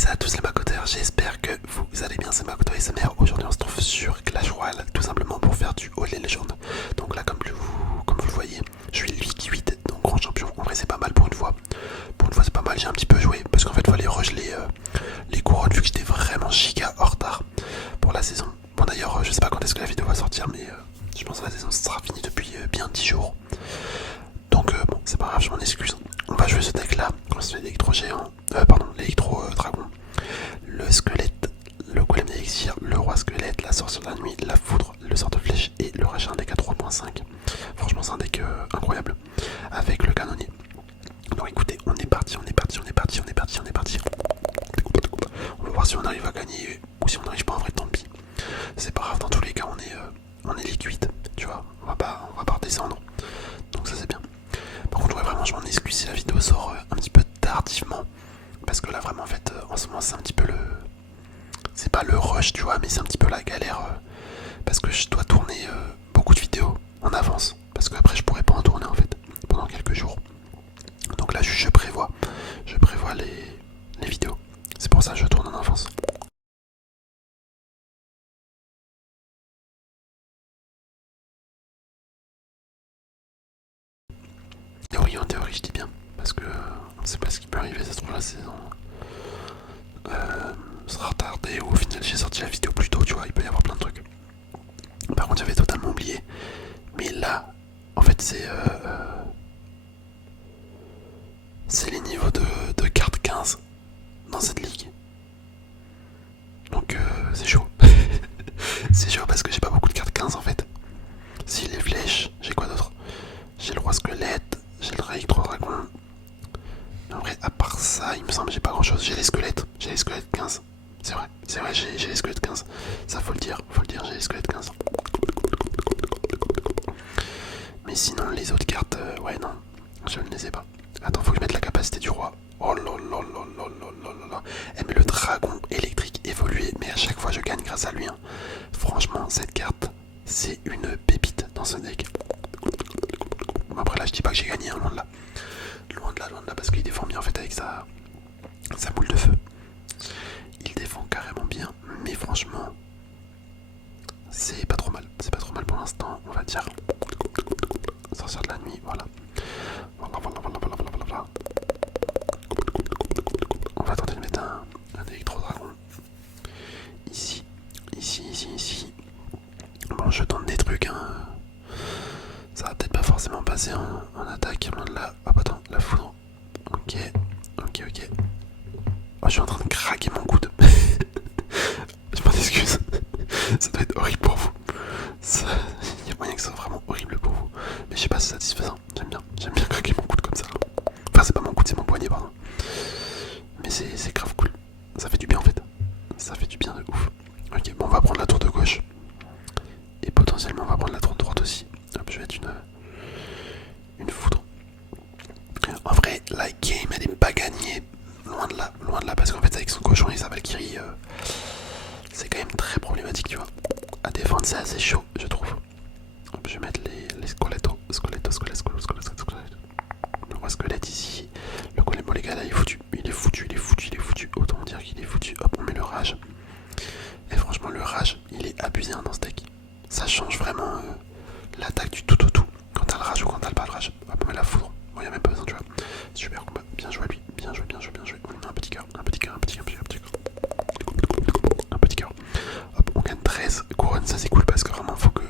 Salut à tous les Macoteurs, j'espère que vous allez bien, c'est Makoto SMR. Aujourd'hui on se trouve sur Clash Royale, tout simplement pour faire du All Legend. Donc là comme vous le voyez, je suis League 8, donc grand champion. En vrai c'est pas mal pour une fois. Pour une fois c'est pas mal, j'ai un petit peu joué, parce qu'en fait il fallait rush les couronnes vu que j'étais vraiment giga en retard pour la saison. Bon d'ailleurs je sais pas quand est-ce que la vidéo va sortir, mais je pense que la saison sera finie depuis bien 10 jours. Donc bon c'est pas grave, je m'en excuse. On va jouer ce deck là, c'est l'électro géant, l'électro dragon, le squelette, le golem d'élixir, le roi squelette, la sorcière de la nuit, la foudre, le sort de flèche et le reste un deck à 3.5. Franchement c'est un deck incroyable, avec le canonnier. Donc écoutez, on est parti. On va voir si on arrive à gagner ou si on n'arrive pas, en vrai tant pis. C'est pas grave, dans tous les cas on est liquide, tu vois, on va pas redescendre. Donc ça c'est bien. Par contre ouais, vraiment je m'en excuse si la vidéo sort un petit peu tardivement. Parce que là vraiment en fait en ce moment c'est un petit peu le... C'est pas le rush tu vois, mais c'est un petit peu la galère. Parce que je dois tourner beaucoup de vidéos en avance. Parce que après je pourrais pas en tourner en fait pendant quelques jours. Donc là je prévois les vidéos. C'est pour ça que je tourne en avance. Théorie en théorie je dis bien. Parce que on sait pas ce qui peut arriver, ça se trouve la saison sera retardée ou au final j'ai sorti la vidéo plus tôt, tu vois, il peut y avoir plein de trucs. Par contre j'avais totalement oublié. Mais là, en fait c'est les niveaux de carte 15 dans cette ligue. Donc c'est chaud. C'est chaud parce que j'ai pas beaucoup de cartes 15 en fait. Si les flèches, j'ai quoi d'autre? J'ai le roi squelette, j'ai le Drake 3 dragons. Mais en vrai, à part ça, il me semble que j'ai pas grand chose. J'ai les squelettes 15. C'est vrai, j'ai les squelettes 15. Ça faut le dire, j'ai les squelettes 15. Mais sinon, les autres cartes, ouais, non, je ne les ai pas. Attends, faut que je mette la capacité du roi. Oh là là là là là là là. Eh mais le dragon électrique évolué, mais à chaque fois je gagne grâce à lui. Hein. Franchement, cette carte, c'est une pépite dans ce deck. Après là, je dis pas que j'ai gagné, hein, loin de là. Loin de là, parce qu'il défend bien en fait avec sa boule de feu. Il défend carrément bien, mais franchement, c'est pas trop mal. C'est pas trop mal pour l'instant, on va dire. Sorcière de la nuit, voilà. Voilà. On va tenter de mettre un électro-dragon. Ici. Bon, je tente des trucs, hein. Ça va peut-être pas forcément passer en attaque, loin de là. Hop, attends, la foudre. Ok. Oh, je suis en train de craquer mon coude. Je m'en excuse. Ça doit être horrible pour vous. Il y a moyen que ce soit vraiment horrible pour vous. Mais je sais pas si c'est satisfaisant. J'aime bien craquer mon coude comme ça. Enfin, c'est pas mon coude, c'est mon poignet, pardon. Mais c'est grave cool. Ça fait du bien en fait. Ça fait du bien de ouf. Ok, bon, on va prendre la tour de gauche. Et potentiellement, on va prendre la tour de droite aussi. Hop, je vais être une foudre. En vrai, la game, elle est pas gagnée. Loin de là, parce qu'en fait, avec son cochon et sa Valkyrie, c'est quand même très problématique, tu vois. À défendre, c'est assez chaud, je trouve. Hop, je vais mettre les squelettos. Le roi squelette ici. Le golem, bon, les gars, là, il est foutu. Autant dire qu'il est foutu. Hop, on met le rage. Et franchement, le rage, il est abusé hein, dans ce deck. Ça change vraiment l'attaque du tout au tout. Quand t'as le rage ou quand t'as pas le rage. Hop, on met la foudre. Bon, y'a même pas besoin, tu vois. Super combat. Bien joué, lui. Bien joué. On lui met un petit cœur. Un petit cœur. Hop, on gagne 13 couronnes. Ça, c'est cool parce que vraiment, faut que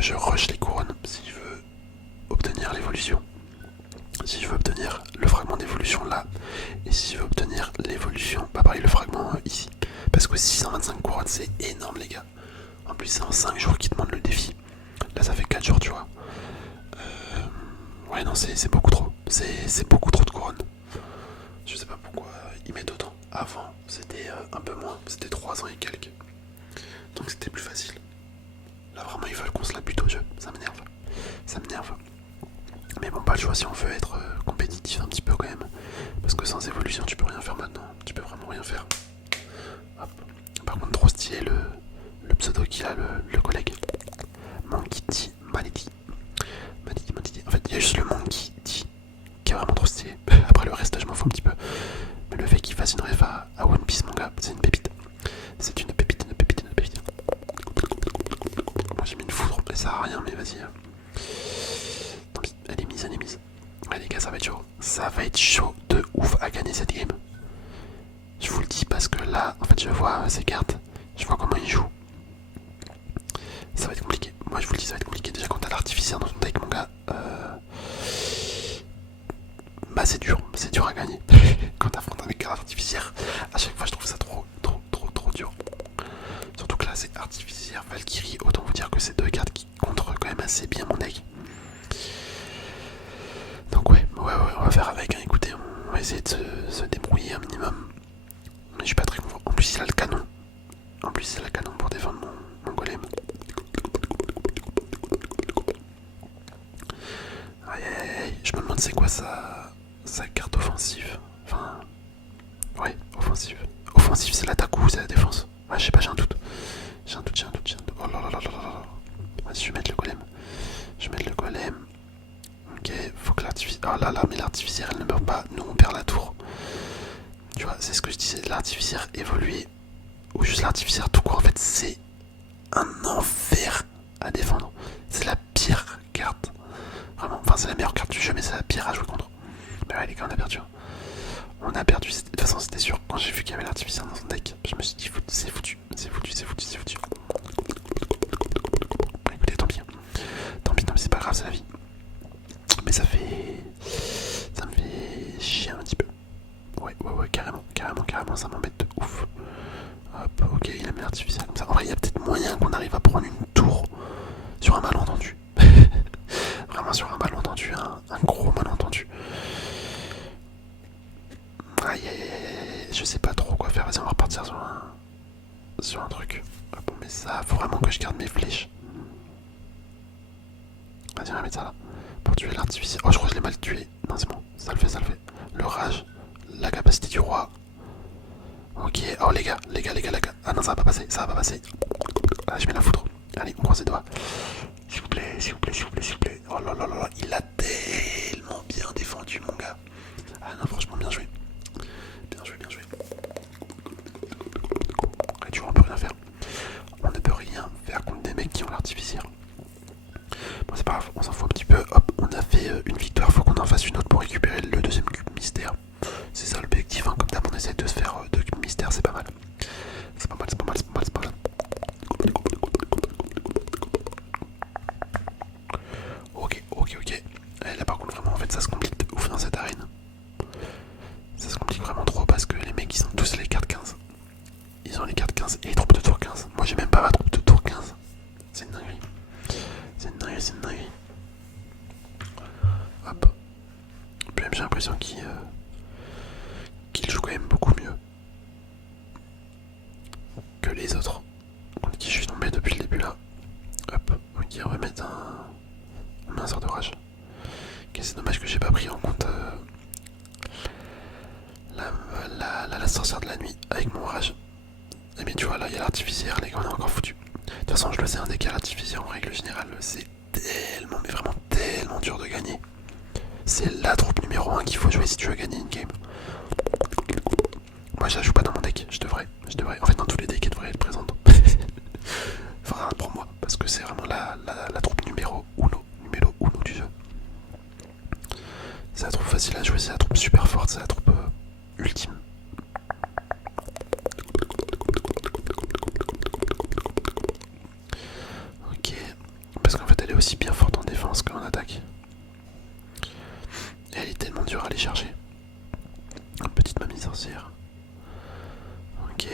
je rush les couronnes si je veux obtenir l'évolution. Si je veux obtenir le fragment d'évolution là, et si je veux obtenir l'évolution, bah pareil le fragment ici. Parce que 625 couronnes c'est énorme les gars. En plus c'est en 5 jours qu'ils demandent le défi. Là ça fait 4 jours tu vois. Ouais non c'est beaucoup trop. C'est beaucoup trop de couronnes. Je sais pas pourquoi ils mettent autant. Avant c'était un peu moins, c'était 3 ans et quelques. Donc c'était plus facile. Là vraiment ils veulent qu'on se la bute au jeu, ça m'énerve. Mais bon, pas le choix si on veut être compétitif un petit peu quand même. Parce que sans évolution, tu peux rien faire maintenant. Tu peux vraiment rien faire. Hop. Par contre, trop stylé le pseudo qu'il a, le collègue. Monkey D. Malady. En fait, il y a juste le Monkey D qui est vraiment trop stylé. Après, le reste, je m'en fous un petit peu. Mais le fait qu'il fasse une ref ref à One Piece, mon gars. C'est une pépite. C'est une pépite, une pépite, une pépite. Moi j'ai mis une foudre, ça sert à rien, mais vas-y. Tant pis, elle est mise, elle est mise. Allez les gars, ça va être chaud. Ça va être chaud de ouf à gagner cette game. Je vous le dis parce que là, en fait, je vois ces cartes. Je vois comment ils jouent. Ça va être compliqué. Moi je vous le dis, ça va être compliqué. Déjà quand t'as l'artificier dans ton deck, mon gars, bah c'est dur à gagner. Quand t'affrontes avec carte artificière, à chaque fois je trouve ça trop dur. Surtout que là c'est artificière, Valkyrie, autant vous dire que c'est deux cartes qui contrent quand même assez bien mon deck. Donc ouais, on va faire avec, hein. Écoutez, on va essayer de se débrouiller un minimum. Mais je suis pas très confiant. En plus il a le canon. En plus il a le canon pour défendre mon golem. Aïe aïe aïe, je me demande c'est quoi sa carte offensive. Enfin, ouais, offensive. Offensive c'est l'attaque ou c'est la défense? Ouais, je sais pas, j'ai un doute. J'ai un doute. Oh là là là là là. Vas-y, je vais mettre le golem. Ok, faut que l'artificière... Oh là là, mais l'artificière elle ne meurt pas. Nous on perd la tour. Tu vois, c'est ce que je disais, l'artificière évolué. Ou juste l'artificière tout court, en fait c'est un enfer à défendre. C'est la pire carte. Vraiment, enfin c'est la meilleure carte du jeu, mais c'est la pire à jouer contre. Mais ouais les gars, on a perdu. On a perdu, de toute façon c'était sûr. Quand j'ai vu qu'il y avait l'artificier dans son deck, je me suis dit c'est foutu. Écoutez, tant pis, non mais c'est pas grave, c'est la vie. Mais ça me fait chier un petit peu. Ouais, carrément, ça m'embête de ouf. Hop, ok, il a mis l'artificier comme ça. En vrai, il y a peut-être moyen qu'on arrive à prendre une tour sur un malentendu. Vraiment sur un malentendu, un gros malentendu. Aïe, je sais pas trop quoi faire. Vas-y, on va repartir sur un truc. Ah bon, mais ça, faut vraiment que je garde mes flèches. Vas-y, on va mettre ça là. Pour tuer l'artificier. Oh, je crois que je l'ai mal tué. Non, c'est bon, ça le fait. Le rage, la capacité du roi. Ok, oh les gars. Ah non, ça va pas passer. Ah, je mets la foudre. Allez, on croise les doigts. S'il vous plaît. Oh là là, il a tellement bien défendu, mon gars. Ah non, franchement, bien joué. Et tu vois, on peut rien faire. On ne peut rien faire contre des mecs qui ont l'artificier. Bon, c'est pas grave, on s'en fout un petit peu. Hop, on a fait une victoire, faut qu'on en fasse une autre pour récupérer le deuxième cube mystère. C'est ça l'objectif, hein. Comme d'hab, on essaie de se faire deux cubes mystères, c'est pas mal. Ok. Et là par contre vraiment en fait ça se complique de ouf dans cette arène. Ça se complique vraiment trop parce que les mecs ils ont tous les cartes 15. Ils ont les cartes 15 et les troupes de tour 15. Moi j'ai même pas ma troupe de tour 15. C'est une dinguerie. Hop. Puis même j'ai l'impression qu'il joue quand même beaucoup mieux que les autres contre qui je suis tombé depuis le début là. Hop, ok, on va mettre un sort de rage. Ok, c'est dommage que j'ai pas pris en compte la sorcière de la nuit avec mon rage. Et bien tu vois là il y a l'artificière, les gars on est encore foutu. De toute façon je le sais, un deck à l'artificière en règle générale c'est tellement mais vraiment tellement dur de gagner. C'est la troupe numéro 1 qu'il faut jouer si tu veux gagner une game. Moi je la joue pas dans mon deck, je devrais. En fait dans tous les decks elle devrait être présente. Enfin pour moi, parce que c'est vraiment la troupe numéro 1 du jeu. C'est la troupe facile à jouer, c'est la troupe super forte, c'est la troupe ultime. Ok, parce qu'en fait elle est aussi bien forte en défense qu'en attaque. Et elle est tellement dure à aller chercher. Une petite mamie sorcière. Ok.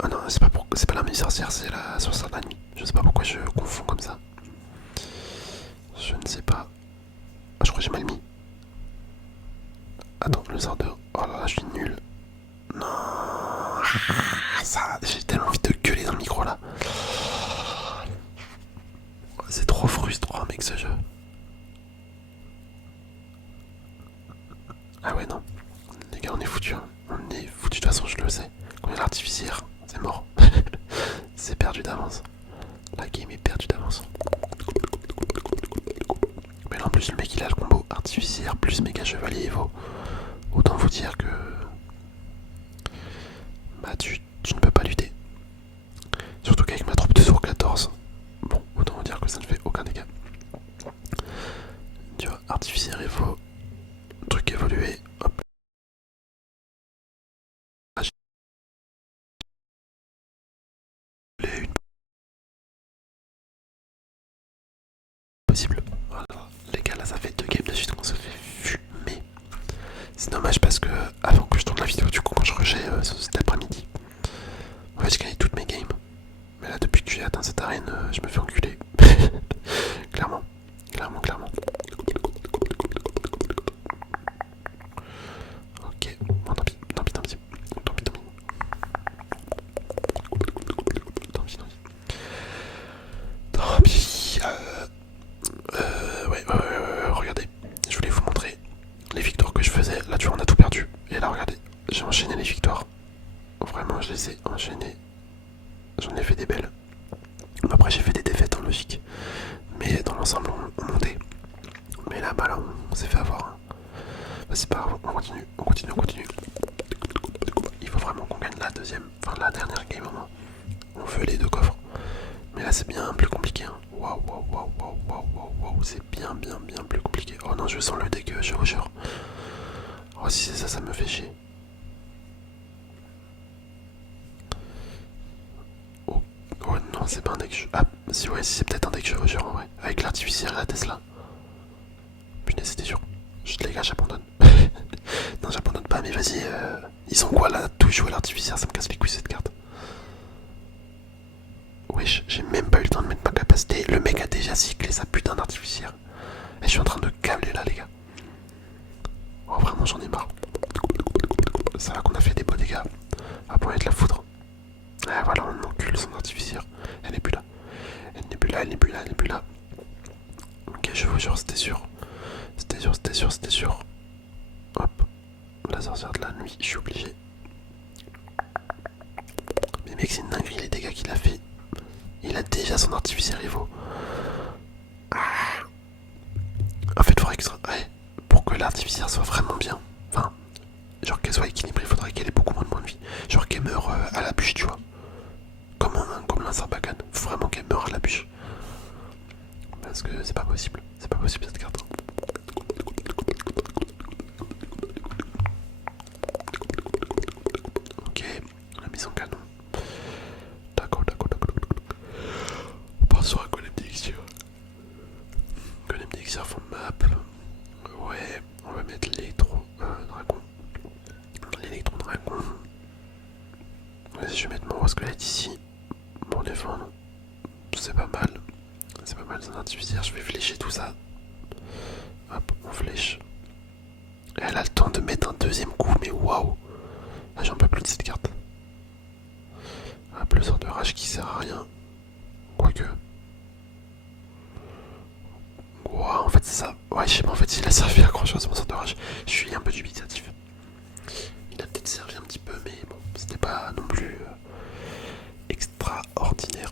Ah non, c'est pas la mamie sorcière, c'est la sorcière de la nuit. Je sais pas pourquoi je confonds comme ça. Je ne sais pas. Ah, je crois que j'ai mal mis. Attends, le sort de... Oh là là, je suis nul. Non. Ça, j'ai tellement envie de gueuler dans le micro là. C'est trop frustrant mec ce jeu. Ah ouais non. Les gars on est foutus. Hein. On est foutus de toute façon je le sais. Quand il y a l'artificière, c'est mort. C'est perdu d'avance. La game est perdue d'avance. Mais là en plus le mec il a le combo artificière plus méga chevalier Evo. Autant vous dire que tu ne peux pas lutter. Surtout qu'avec ma troupe de tour 14, bon, autant vous dire que ça ne fait aucun dégât. Tu vois, artificier Evo, truc évolué, hop. Une possible. Voilà. Les gars, là ça fait 2 games de suite qu'on se fait fumer. C'est dommage parce que avant que je tourne la vidéo, du coup, quand je rushais cet après-midi, en fait, j'ai gagné toutes mes games. Mais là, depuis que j'ai atteint cette arène, je me fais enculer. Clairement, clairement. Ok, bon, tant pis. Tant pis. Ouais, regardez, je voulais vous montrer les victoires que je faisais. Là, tu vois, on a tout perdu. Et là, regardez, j'ai enchaîné les victoires. Vraiment, je les ai enchaînées. J'en ai fait des belles. Après, j'ai fait des défaites en logique. Mais dans l'ensemble, on montait. Mais là, bah là, on s'est fait avoir. Bah, c'est pas grave, on continue. Il faut vraiment qu'on gagne la deuxième, enfin la dernière game au moins. On veut les 2 coffres. Mais là, c'est bien plus compliqué. Hein. Waouh, c'est bien plus compliqué. Oh non, je sens le dégueu, je vous jure. Oh, si c'est ça, ça me fait chier. Oh, non, c'est pas un deck. Ah, si, ouais, si c'est peut-être un deck, je vous jure en vrai. Avec l'artificiel et la Tesla. Punaise, c'était sûr. Les gars, j'abandonne. Non, j'abandonne pas, mais vas-y. Ils sont quoi là? Tout jouer l'artificiel, ça me casse les couilles cette carte. Wesh, j'ai même pas eu le temps de mettre ma capacité. Le mec a déjà cyclé sa putain d'artificiel. Et je suis en train de câbler là, les gars. Oh, vraiment, j'en ai marre. Ça va qu'on a fait des beaux dégâts. Ah, pour être la foudre. Ah, voilà, on encule son artificiel. Elle n'est plus là. Elle n'est plus là. Ok, je vous jure, c'était sûr. C'était sûr. Hop. La sorcière de la nuit, je suis obligé. Mais mec, c'est une dinguerie les dégâts qu'il a fait. Il a déjà son artificiel Evo. Ah. En fait, faudrait que ouais, pour que l'artificiel soit vraiment bien. Enfin, genre qu'elle soit équilibrée, il faudrait qu'elle ait beaucoup moins de points de vie. Genre qu'elle meure à la bûche, tu vois. Comme un Sarbacane. Faut vraiment qu'elle meure à la bûche. Parce que c'est pas possible. C'est pas possible cette carte. Ok, la mise en canon. D'accord. On part sur un golem d'élixir. Golem d'élixir fond de map. Ouais, on va mettre l'électro-dragon. L'électro-dragon. Vas-y, je vais mettre mon roi squelette ici. Pour défendre. C'est pas mal. C'est pas mal, c'est un artificiel. Je vais flécher tout ça. Hop, on flèche. Et elle a le temps de mettre un deuxième coup, mais waouh! Ah, j'en peux plus de cette carte. Hop, le sort de rage qui sert à rien. Quoique. Wow, en fait, c'est ça. Ouais, je sais pas, en fait, il a servi à grand chose mon sort de rage. Je suis un peu dubitatif. Il a peut-être servi un petit peu, mais bon, c'était pas non plus extraordinaire.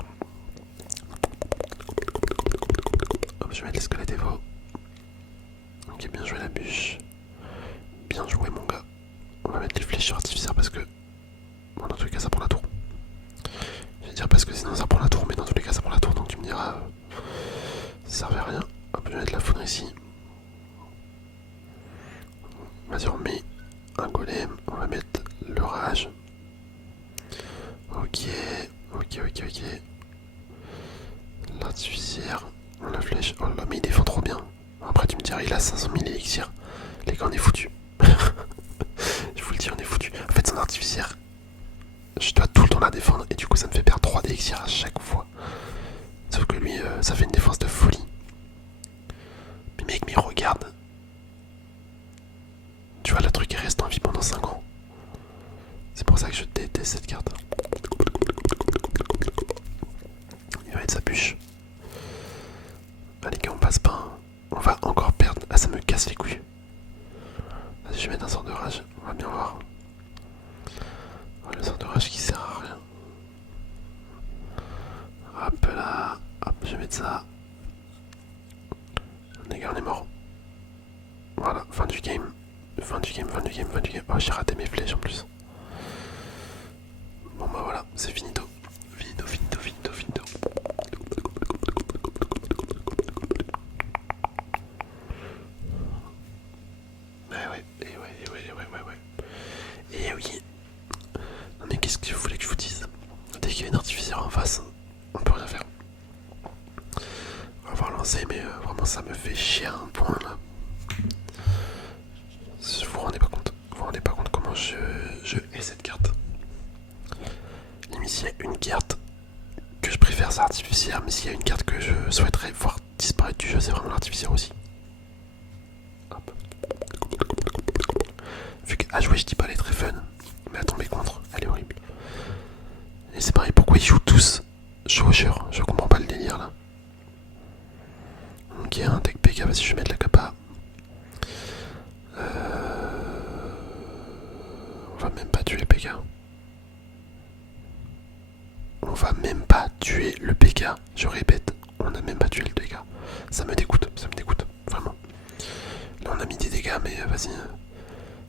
Hop, je vais mettre les squelettes Evo. Ok, bien joué la bûche. Bien joué, mon gars. On va mettre les flèches artificielles parce que. Bon, dans tous les cas, ça prend la tour. Je vais dire parce que sinon ça prend la tour, mais dans tous les cas, ça prend la tour, donc tu me diras. Ça servait à rien. Hop, je vais mettre la foudre ici. Vas-y, on met un golem. On va mettre le rage. Ok. L'artificière. On la flèche. Oh là, mais il défend trop bien. Après, tu me diras, il a 500 000 élixirs. Les gars, on est foutus. Je vous le dis, on est foutus. En fait, son artificière, je dois tout le temps la défendre et du coup, ça me fait perdre 3 d'élixirs à chaque fois. Sauf que lui, ça fait une défense de folie. Mais mec, mais regarde. Tu vois, le truc, il reste en vie pendant 5 ans. C'est pour ça que je déteste cette carte. Il va être sa bûche. Allez, gars, on passe pas. Hein. On va encore perdre. Ah, ça me casse les couilles. Vas-y, je vais mettre un sort de rage. On va bien voir. Le sort de rage qui sert à rien. Hop là. Hop, je vais mettre ça. Les gars, on est mort. Voilà, fin du game. Oh, j'ai raté mes flèches en plus. C'est finito. Finito, finito, finito, finito. Ouais, et oui. Non mais qu'est-ce que vous voulez que je vous dise? Dès qu'il y a une artificière en face, on peut rien faire. On va voir lancer, mais vraiment ça me fait chier à un point là. Vous vous rendez pas compte? Vous vous rendez pas compte comment je hais cette carte? Limite s'il y a une carte que je préfère, c'est l'artificière, mais s'il y a une carte que je souhaiterais voir disparaître du jeu, c'est vraiment l'artificière aussi. Hop. Vu qu'à jouer, je dis pas elle est très fun, mais à tomber contre, elle est horrible. Et c'est pareil, pourquoi ils jouent tous Chaucher? Je comprends pas le délire là. Ok, un deck PK, vas-y, je vais mettre la capa. On va même pas tuer le PK. On va même pas tuer le PK. Je répète, on a même pas tué le PK. Ça me dégoûte, vraiment. Là on a mis des dégâts, mais vas-y.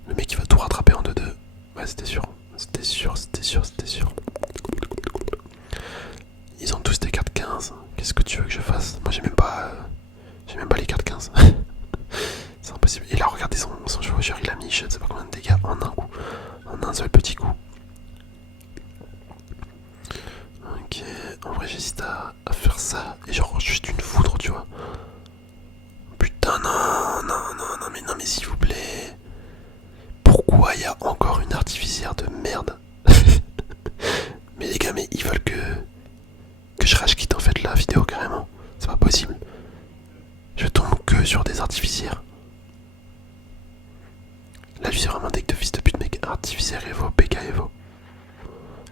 Le mec il va tout rattraper en 2-2. Ouais, c'était sûr. Ils ont tous des cartes 15. Qu'est-ce que tu veux que je fasse? Moi j'ai même pas les cartes 15. C'est impossible. Et là regardez son chevaucheur, il a mis je ne sais pas combien de dégâts en un coup. En un seul petit coup. Ok, en vrai j'hésite à faire ça. Et genre juste une foudre, tu vois. Putain non mais s'il vous plaît. Pourquoi il y a encore une artificière de merde? Mais les gars, mais ils veulent que je rage quitte en fait la vidéo carrément. C'est pas possible. Je tombe que sur des artificières. Là lui c'est vraiment un deck de fils de pute mec. Artificière Evo, PK Evo.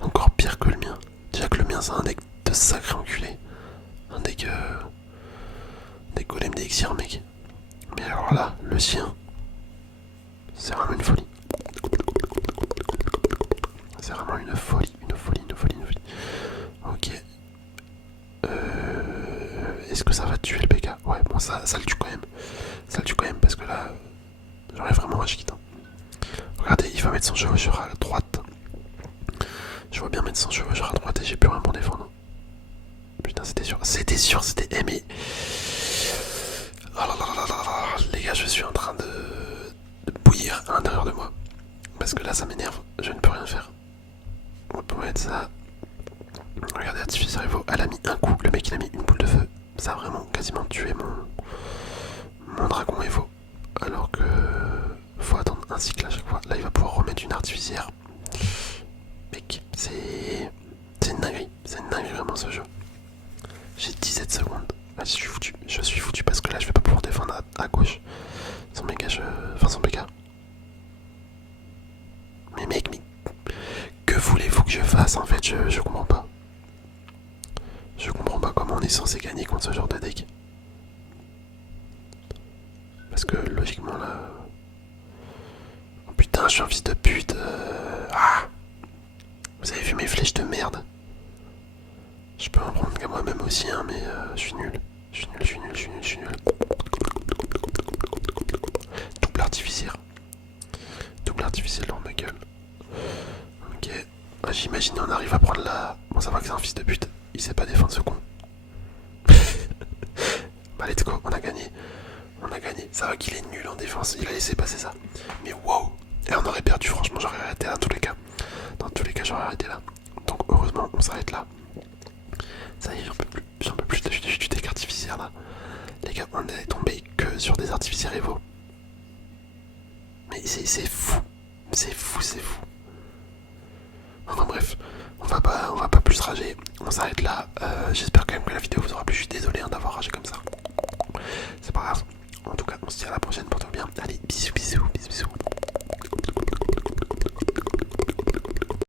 Encore pire que le mien. Déjà que le mien c'est un deck de sacré enculé. Un deck des golems d'Exir mec. Mais alors là, le sien, c'est vraiment une folie. C'est vraiment une folie. Ok. Est-ce que ça va tuer le PK? Ouais, bon ça le tue quand même. Ça le tue quand même parce que là, j'aurais vraiment rage quitte. Regardez, il va mettre son chevaucheur à droite. Je vois bien mettre son chevaucheur à droite et j'ai plus rien pour défendre. Putain, c'était sûr, c'était aimé. Oh là là, les gars, je suis en train de bouillir à l'intérieur de moi. Parce que là, ça m'énerve, je ne peux rien faire. On peut mettre ça. Regardez, Artificier Evo, elle a mis un coup, le mec il a mis une boule de feu. Ça a vraiment quasiment tué mon dragon Evo. Alors que faut attendre un cycle à chaque fois. Là, il va pouvoir remettre une artificière. Mec, c'est une dinguerie. C'est une dinguerie vraiment ce jeu. J'ai 17 secondes. Ah, je suis foutu parce que là, je vais pas pouvoir défendre à gauche. Son méga jeu. Enfin, son méga. Mais mec, que voulez-vous que je fasse en fait? Je comprends pas. Je comprends pas comment on est censé gagner contre ce genre de deck. Parce que logiquement là. Oh putain, je suis un fils de pute. Ah. Vous avez vu mes flèches de merde? Je peux en prendre qu'à moi-même aussi, hein, mais je suis nul. Je suis nul. Double artificière. Double artificielle dans ma gueule. Ok. Ah, j'imagine on arrive à prendre la. Bon, ça va que c'est un fils de pute. Il sait pas défendre ce con. Bah, let's go, on a gagné. Ça va qu'il est nul en défense. Il a laissé passer ça. Mais wow. Et on aurait perdu, franchement, j'aurais arrêté là dans tous les cas. Dans tous les cas, j'aurais arrêté là. Donc, heureusement, on s'arrête là. Ça y est, j'en peux plus du deck artificiaire là. Les gars, on est tombé que sur des artificières Evo. Mais c'est fou. Enfin bref, on va pas plus rager. On s'arrête là. J'espère quand même que la vidéo vous aura plu. Je suis désolé d'avoir ragé comme ça. C'est pas grave. En tout cas, on se dit à la prochaine. Portez-vous bien.